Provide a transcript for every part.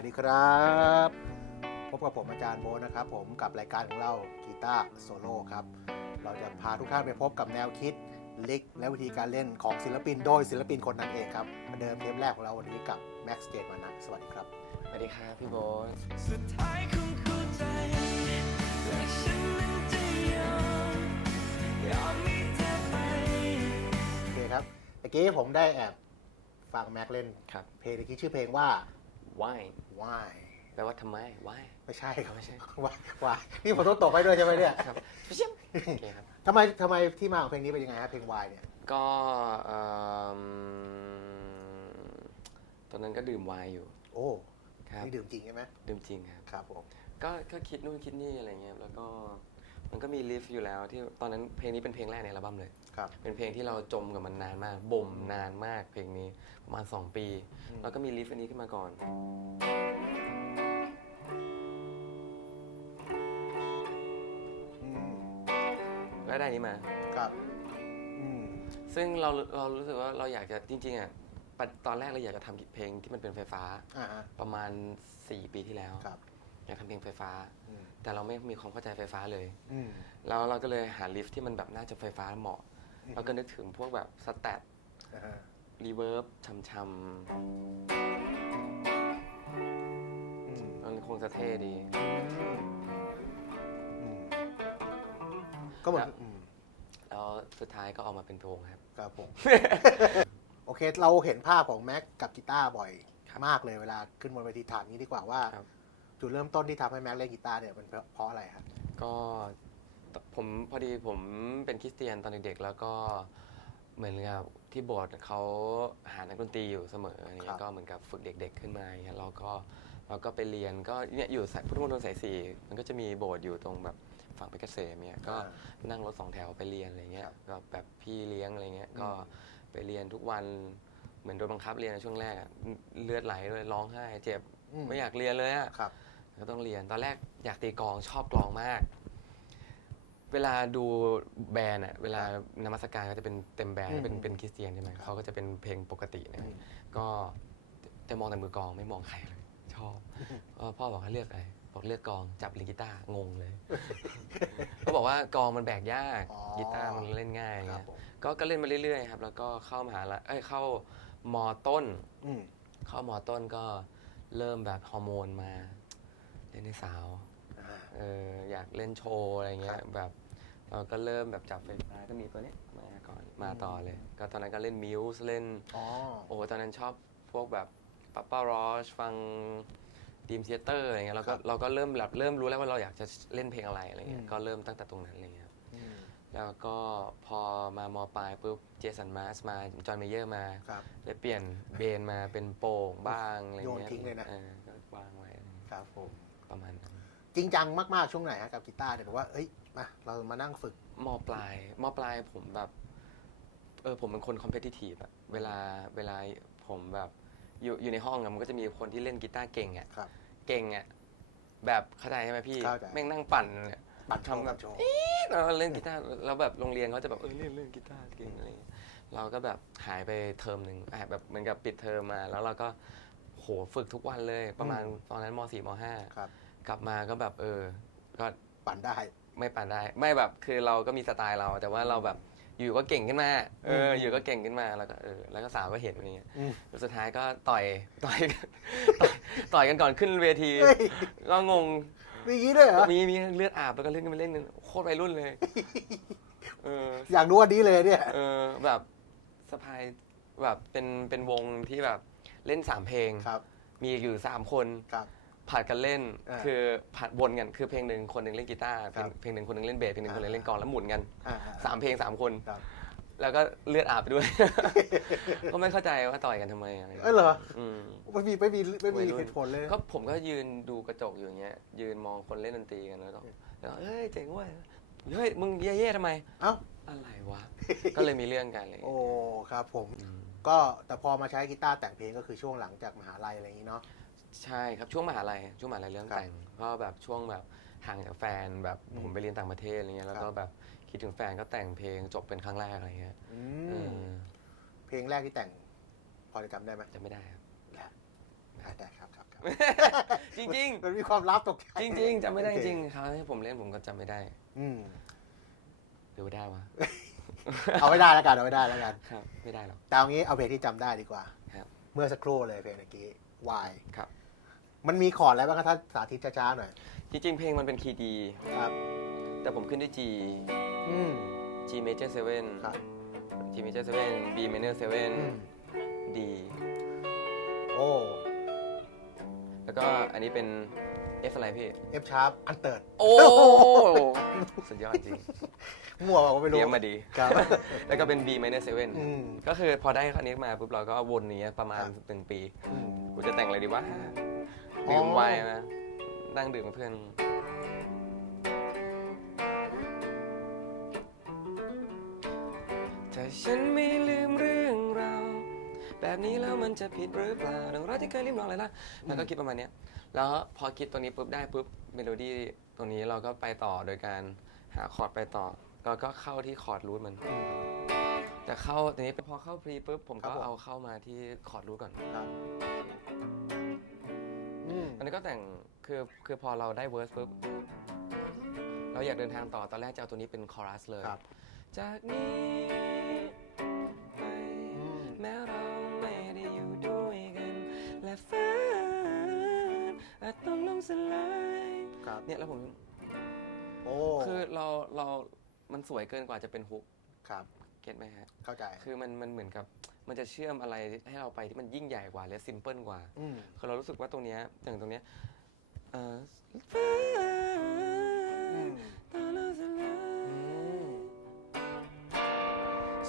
สวัสดีครับ พบกับผมอาจารย์โบทนะครับ ผมกับรายการของเรากีตาร์โซโล่ครับ เราจะพาทุกท่านไปพบกับแนวคิดลิกและวิธีการเล่นของศิลปินโดยศิลปินคนนั้นเองครับมาเดิมเทปแรกของเราวันนี้กับแม็กซ์เจดมานะสวัสดีครับ สวัสดีครับพี่โบทสุดท้ายคงเข้าใจและฉันนั้นจะยอมยอมให้เธอไป โอเคครับเมื่อกี้ผมได้แอบฟังแม็กเล่นครับเพลงที่ชื่อเพลงว่า why Why แปลว่าทำไม why ไม่ใช่ครับไม่ใช่ ว่าว่านี่ผมต้องตกให้ด้วยใช่ไหมเนี่ยครับโอเคครับ ทำไมทำไมที่มาของเพลงนี้เป็นยังไงฮะเพลง Why เนี่ย ก็เอิ่มตอนนั้นก็ดื่มไวน์อยู่โอ้ครับ นี่ดื่มจริงใช่ไหมดื่มจริงครับ ครับผม ก็ก็คิดนู่นคิดนี่อะไรเงี้ย แล้วก็ มันก็มีลิฟอยู่แล้วที่ตอนนั้นเพลงนี้เป็นเพลงแรกในอัลบั้มเลย ครับ เป็นเพลงที่เราจมกับมันนานมาก บ่มนานมากเพลงนี้ประมาณ 2 ปี อืม แล้วก็มีลิฟอันนี้ขึ้นมาก่อน อืมแล้วได้อันนี้มา ครับอืมซึ่งเราเรารู้สึกว่าเราอยากจะจริงๆอะปัจตอนแรกเราอยากจะทำเพลงที่มันเป็นไฟฟ้าอ่าฮะประมาณ 4 ปีที่แล้ว ครับอยากทำเพลงไฟฟ้า อืม แต่เราไม่มีความเข้าใจไฟฟ้าเลย อืม แล้วเราก็เลยหาลิฟท์ที่มันแบบน่าจะไฟฟ้าเหมาะแล้วก็นึกถึงพวกแบบสแตทนะฮะรีเวิร์บชำอืมๆมันคงจะเท่ดี อืมก็เหมือนครับ อืมแล้วสุดท้ายก็ออกมาเป็นเพลงครับ ครับผม โอเค เราเห็นภาพของแม็กกับกีตาร์บ่อย ครับมากเลยเวลาขึ้นบนเวทีถามนี้ดีกว่าว่า ครับ จุดเริ่มต้นที่ทำให้แม็กเล่นกีตาร์เนี่ยเป็นเพราะเพราะอะไรครับ ก็ผมพอดีผมเป็นคริสเตียนตอนเด็กๆ แล้วก็เหมือนกับที่โบสถ์เขาหานักดนตรีอยู่เสมออะไรครัเงี้บ ยก็เหมือนกับฝึกเด็ก ๆ ขึ้นมาอย่างเงี้ยเราก็เราก็ไปเรียนก็เนี่ยอยู่สายพุทธมณฑลสายสี่มันก็จะมีโบสถ์อยู่ตรงแบบฝั่งเพชรเกษมเนี่ยก็อ่า นั่งรถสองแถวไปเรียนอะไรเงี้ยครับก็แบบพี่เลี้ยงอะไรเงี้ยอืมก็ไปเรียนทุกวันเหมือนโดนบังคับเรียนในช่วงแรกอะเลือดไหลเลยร้องไห้เจ็บมไม่อยากเรียนเลยอะ ครับ ก็ต้องเรียน ตอนแรกอยากตีกลองชอบกลองมาก เวลาดูแบรนด์อะเวลานมัสการก็จะเป็นเต็มแบรนด์อืมเป็นเป็นคริสเตียนใช่ไหมครับเขาก็จะเป็นเพลงปกตินะอืม ก็จะมองแต่มือกลองไม่มองใครเลย ชอบก็พ่อบอกให้เลือกอะไรบอกเลือกกลองจับเล่นกีตาร์งงเลยเขาบอกว่ากลองมันแบกยากอ๋อ กีตาร์มันเล่นง่ายครับเงี้ยผมก็ก็เล่นมาเรื่อยๆครับ แล้วก็เข้ามหาลัยเอ้ยเข้ามอต้น อืมเข้ามอต้นก็เริ่มแบบฮอร์โมนมา เล่นในสาว อ่า เอออยากเล่นโชว์อะไรเงี้คยรับแบบเราก็เริ่มแบบจับไฟฟ้าก็มีตัวเนี้ยมาก่อนมาต่อเลย ก็ตอนนั้นก็เล่นมิวส์เล่น อ๋อ โอ้ตอนนั้นชอบพวกแบบปัปป้ารอชฟังดีมเทเตอร์อะไรเงี้ยเราก็ครับเราก็เริ่มแบบเริ่มรู้แล้วว่าเราอยากจะเล่นเพลงอะไรอะไรเงี้อืยม ก็เริ่มตั้งแต่ตรงนั้นอะไรเงี้ยอืมแล้วก็พอมามอปลายปุ๊บเจสันมาสมาจอห์นเมเยอร์มาครับ เลยเปลี่ยนเบนมาเป็นโป่งบ้างอะไรเงี้ยโยนทิ้งเลยนะ ออก็วางไว้อะไรเงี้ยครับผม ประมาณนั้นจริงจังมากๆช่วงไหนฮะกับกีตาร์เนี่ยแบบว่าเอ้ยมาเรามานั่งฝึกมอปลายมอปลายผมแบบ เออผมเป็นคนคอมเพ t i ทีฟอะเวลาเวลาผมแบบอยู่อยู่ในห้องอะมันก็จะมีคนที่เล่นกีตาร์เก่งอะครับ เก่งอะแบบเข้าใจใช่ไหมพี่ เข้าใจ แม่งนั่งปั่นเนี่ย ปั่นโชว์ทำแบบโชว์แล้วเล่นกีตาร์แล้วแบบโรงเรียนเขาจะแบบเออเล่นเล่นกีตาร์เก่งอะไรอย่างเงี้ยเราก็แบบหายไปเทอมหนึ่งอะแบบเหมือนกับปิดเทอมมา แล้วเราก็โห ฝึกทุกวันเลยประมาณอืมตอนนั้นมสี่มห้าครับ กลับมาก็แบบเออ ก็ปั่นได้ ไม่ปั่นได้ ไม่แบบคือเราก็มีสไตล์เรา แต่ว่าเราแบบอยู่ก็เก่งขึ้นมา เอออืมอยู่ก็เก่งขึ้นมา แล้วก็เออ แล้วก็สาวก็เห็นอะไรเงี้ยอืมแล้วสุดท้ายก็ต่อยต่อย ต่อย ต่อยกันก่อนขึ้นเวทีเฮ้ยก็งง มีอย่างนี้ด้วยเหรอ มี มีเลือดอาบแล้วก็เล่นกันไปเล่นกันโคตรวัยรุ่นเลย เออ อยากรู้อันนี้เลยเนี่ย เออ แบบสะพายแบบเป็น เป็นวงที่แบบ เล่นสามเพลง ครับ มีอยู่สามคนครับ ผัดกันเล่น อ่าคือผัดวนกัน คือเพลงหนึ่งคนหนึ่งเล่นกีตาร์เพลงครับเพลงหนึ่งคนหนึ่งเล่นเบสเพลงหนึ่งคนหนึ่งอ่าเล่นกลองแล้วหมุนกันอ่า สามเพลงสามคน ครับ แล้วก็เลือดอาบไปด้วย ก็ไม่เข้าใจว่าต่อยกันทำไมอะไรเอ้ยเหรออืม ไม่มีไม่มีไม่มีวัยรุ่น เหตุผลเลยก็ผมก็ยืนดูกระจกอยู่อย่างเงี้ย ยืนมองคนเล่นดนตรีกันแล้วก็แล้วก็เฮ้ยเจ๋งเว้ยเฮ้ยมึงเย่ๆทำไมเอ้า อะไรวะ ก็เลยมีเรื่องกันอะไรอย่างโอ้เลยครับผมอืม ก็แต่พอมาใช้กีตาร์แต่งเพลงก็คือช่วงหลังจากมหาลัยอะไรอย่างนี้เนาะ ใช่ครับช่วงมหาลัยช่วงมหาลัยเรื่องครับแต่งเพราะแบบช่วงแบบห่างจากแฟนแบบอืมผมไปเรียนต่างประเทศอะไรเงี้ยแล้วก็ครับแบบคิดถึงแฟนก็แต่งเพลงจบเป็นครั้งแรกอะไรเงี้ยอืเอมอเพลงแรกที่แต่งพอจะจำได้ไหมจะไม่ได้ครับได้ได้ครับครับครับจริงมันมีความลับตกใจๆจริง ๆจำไม่ได้โอจเคริงๆครับให้ผมเล่นผมก็จำไม่ได้อืม หรือว่าได้วะ เอาไม่ได้แล้วกันเอาไม่ได้แล้วกันครับ ไม่ได้หรอก แต่เอางี้เอาเพลงที่จำได้ดีกว่าครับ เมื่อสักครู่เลยเพลงเมื่อกี้วายครับ มันมีคอร์ดอะไรบ้างครับท่านสาธิตช้าๆหน่อยจริงๆ เพลงมันเป็นคีย์ดี ครับ แต่ผมขึ้นด้วย G อืม G major ครับ7 G major 7 B minor อืม7 D โอ้แล้วก็อันนี้เป็น F อะไรพี่ F sharp อันเติร์ดโอ้ สุดยอดจริง มั่วเปล่าก็ไม่เตรู้รียมมาดี ครับ แล้วก็เป็น B minor อืม7ก็คือพอได้คันนี้มาปุ๊บเราก็วนอย่างเงี้ยประมาณครับ หนึ่งปีอืมกูจะแต่งอะไรดีวะอ๋อดื่มไวน์นะนั่งดื่มกับเพื่อน ถ้าฉันไม่ลืมเรื่องราว แบบนี้แล้วมันจะผิดหรือเปล่าเรื่องราวที่เคยริมรองอะไรล่ะแล้วก็คิดประมาณเนี้ยแล้วพอคิดตัวนี้ปุ๊บได้ปุ๊บเมโลดี้ตรงนี้เราก็ไปต่อโดยการหาคอร์ดไปต่อเราก็เข้าที่คอร์ดรูทมันอืมแต่เข้าทีนี้พอเข้าพรีปุ๊บผมครัก็บผมเอาเข้ามาที่คอร์ดรูทก่อนครับอืมอันนี้ก็แต่งคือคือพอเราได้เวิร์สปุ๊บเราอยากเดินทางต่อตอนแรกจะเอาตัวนี้เป็นคอรัสเลยครับจากนี้ไปอืมแม้เรา และฝันอาจต้องล่มสลายครับ เนี่ยแล้วผมโอ้คือเราเรามันสวยเกินกว่าจะเป็นฮุกครับ เก็ตไหมฮะ เข้าใจ คือมันมันเหมือนกับมันจะเชื่อมอะไรให้เราไปที่มันยิ่งใหญ่กว่าและซิมเพิลกว่า อืม คือเรารู้สึกว่าตรงเนี้ยอย่างตรงเนี้ยเอออืมตาเราสลายอืม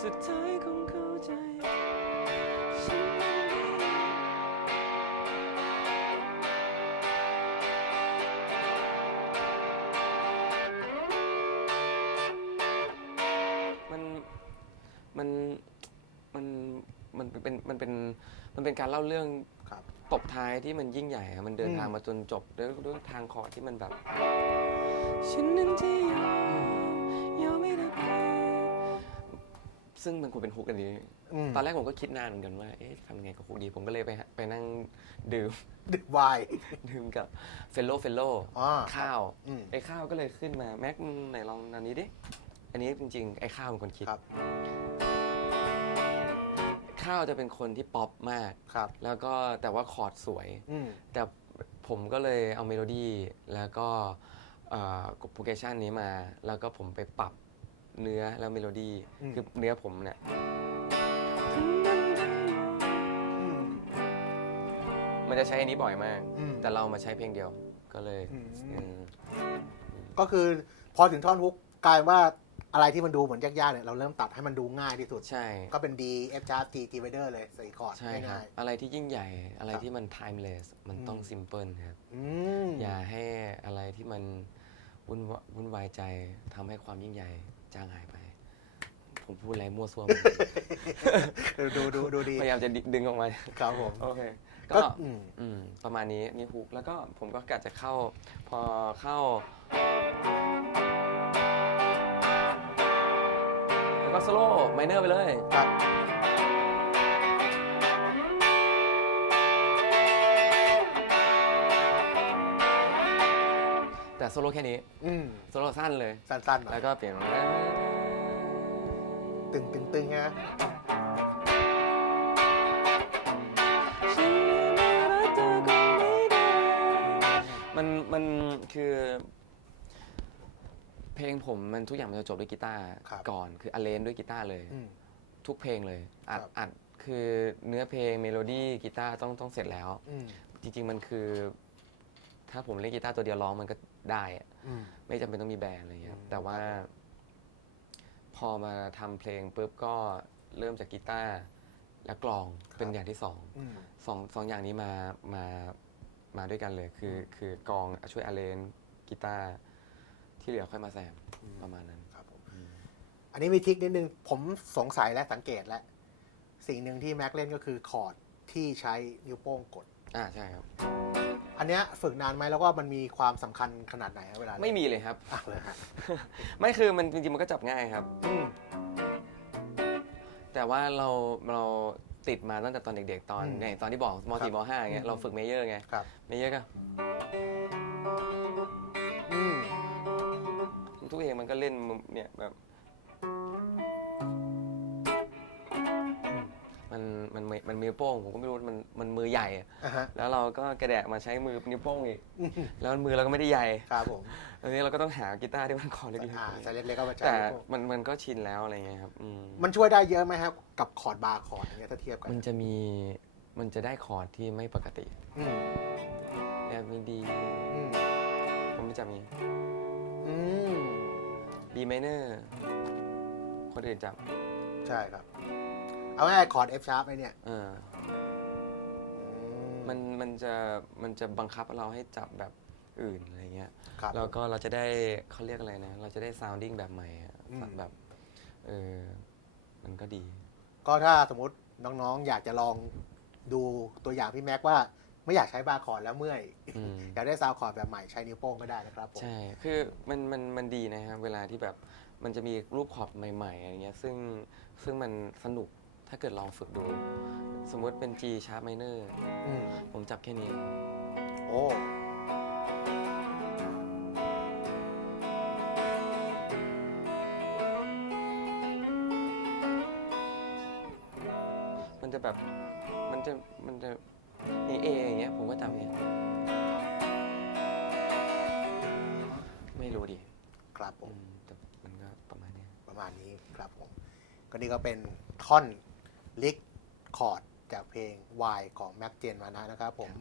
สุดท้ายคงเข้าใจ มันมันเป็นมันเป็นมันเป็นการเล่าเรื่องครับ ตบท้ายที่มันยิ่งใหญ่อะมันเดินอืม ทางมาจนจบด้วยด้วยทางคอร์ดที่มันแบบฉันนั้นที่ยอมยอมไม่ได้แพ้ซึ่งมันควรเป็นฮุกอันนี้ มตอนแรกผมก็คิดนานเหมือนกันว่า เอ๊ะทำยังไงกับฮุกดี ผมก็เลยไปหาไปนั่งดื่ม ดึกวายดื่มกับเฟลโลเฟลโลอ๋อข้าว อืมไอ้ข้าวก็เลยขึ้นมาแม็กมึงไหนลองอันนี้ดิ อันนี้จริงๆ ไอ้ข้าวเป็นคนคิด ครับ ข้าวจะเป็นคนที่ป๊อปมาก ครับ แล้วก็แต่ว่าคอร์ดสวย อืม แต่ผมก็เลยเอาเมโลดี้แล้วก็โปรเกชันนี้มา แล้วก็ผมไปปรับเนื้อแล้วเมโลดี้อืม คือเนื้อผมเนี่ยอืม มันจะใช้อันนี้บ่อยมาก อืม แต่เรามาใช้เพลงเดียวก็เลยอืมเออก็คือพอถึงท่อนฮุกกลายว่า อะไรที่มันดูเหมือนยากๆเนี่ยเราเริ่มตัดให้มันดูง่ายที่สุด ใช่ ก็เป็น D F sharp G G rider เลยสี่คอร์ดใช่ครับง่าย อะไรที่ยิ่งใหญ่อะไรครับที่มัน timeless มันต้อง อืม simple ครับ ๆอืมอย่าให้อะไรที่มันวุ่นววุ่นวายใจทำให้ความยิ่งใหญ่จางหายไป ผมพูดอะไรมั่วซั่วหมด ดูดูดูดูดีพยายามจะดึงออกมา ครับผม โอเค ก็ก็อืมอืมประมาณนี้นี่ฮุกแล้วก็ผมก็กะจะเข้าพอเข้า แล้วก็สโลว์ไมเนอร์ไปเลย ครับแต่โซโล่แค่นี้ อืมโซโล่สั้นเลย สั้นๆหน่อแล้ยวก็เปลี่ยนตึงตึงตึงฮะมันมันคือ เพลงผมมันทุกอย่างมันจะจบด้วยกีตาร์ครับก่อนคืออเลนด้วยกีตาร์เลย อืม ทุกเพลงเลยอัดครับ อัดคือเนื้อเพลงเมโลดี้กีตาร์ต้องต้องเสร็จแล้ว อืมจริง ๆ มันคือ ถ้าผมเล่นกีตาร์ตัวเดียวร้องมันก็ได้อะอืม ไม่จำเป็นต้องมีแบนด์อะไรเงี้ยอืม แต่ว่า พอมาทำเพลงปุ๊บก็เริ่มจากกีตาร์และกลองเป็นอย่างที่สอง อืม สองสองอย่างนี้มามามาด้วยกันเลยคือคือกลองช่วยอาเลนกีตาร์ ที่เหลือค่อยมาแซมอืมประมาณนั้น ครับผมอันนี้มีทริคนิดนึง ผมสงสัยและสังเกตแล้ว สิ่งหนึ่งที่แม็กเล่นก็คือคอร์ดที่ใช้นิ้วโป้งกด อ่าใช่ครับ อันเนี้ยฝึกนานไหมแล้วก็มันมีความสำคัญขนาดไหนเวลาเล่นไม่มีเลยครับ อะเลยฮะไม่คือมันจริงๆมันก็จับง่ายครับ อืม แต่ว่าเราเราติดมาตั้งแต่ตอนเด็กๆ ตอนอืมเนี่ยตอนที่บอกมครัสี่บมห้าอย่างเงี้ยอืมเราฝึกเมเยอร์ไงครับ เมเยอร์ก็อืม เล่นเนี่ยแบบมันมันมือมันมือโป้งผมก็ไม่รู้มันมันมือใหญ่อะอ่าฮะแล้วเราก็กระแดะมาใช้มือนิ้วโป้งอีกอืมแล้วมือเราก็ไม่ได้ใหญ่ครับผมอันนี้เราก็ต้องหากีตาร์ที่มันคอร์ดเล็กอ่าๆใส่เล็กๆก็มาใช้แต่นิ้วโป้งมันมันก็ชินแล้วอะไรเงี้ยครับอืมมันช่วยได้เยอะไหมครับกับคอร์ดบาร์คอร์ดอย่างเงี้ยถ้าเทียบกันมันจะมีมันจะได้คอร์ดที่ไม่ปกติอืมแบบนี้ดีอืมผมไม่จำมีอืม B minor คนอื่นจับใช่ครับ เอาง่ายๆคอร์ด F sharp ไอ้เนี่ยเอออืมันมันจะมันจะบังคับเราให้จับแบบอื่นอะไรเงี้ย ครับ แล้วก็เราจะได้เขาเรียกอะไรนะ เราจะได้ sounding แบบใหม่อะอืม แบบเออมันก็ดี ก็ถ้าสมมติน้องๆ อยากจะลองดูตัวอย่างพี่แม็กว่า ไม่อยากใช้บาร์คอร์ดแล้วเมื่อยอืม อยากได้ซาวด์คอร์ดแบบใหม่ใช้นิ้วโป้งก็ได้นะครับผมใช่ คือมันมันมันดีนะครับเวลาที่แบบมันจะมีรูปขอบใหม่ๆอะไรเงี้ย ซึ่งซึ่งมันสนุกถ้าเกิดลองฝึกดู สมมติเป็น G sharp minor อืมผมจับแค่นี้ โอ้มันจะแบบ มันจะมันจะ เอเออย่างเงี้ยผมก็จำอย่างเงี้ยไม่รู้ดิครับผอืมมแต่มันก็ประมาณเนี้ยประมาณนี้ครับผม ก็นี่ก็เป็นท่อนลิกคอร์ดจากเพลง Y ของแม็กเจนมานะนะครับผม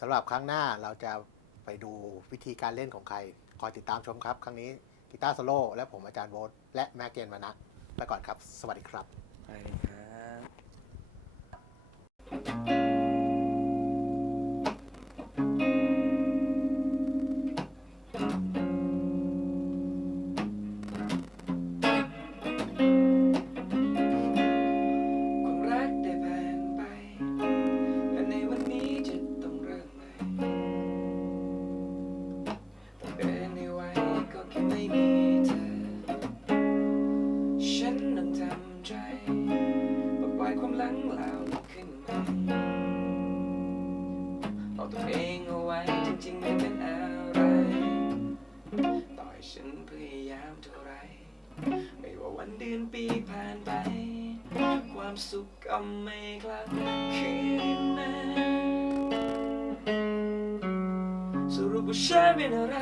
สำหรับครั้งหน้าเราจะไปดูวิธีการเล่นของใคร คอยติดตามชมครับ ครั้งนี้กีตาร์โซโล่และผมอาจารย์โบ๊ทและแม็กเจนมานะ ไปก่อนครับ สวัสดีครับไปครับ สุขก็ไม่กลับคืนมาสรุปว่าฉันเป็นอะไร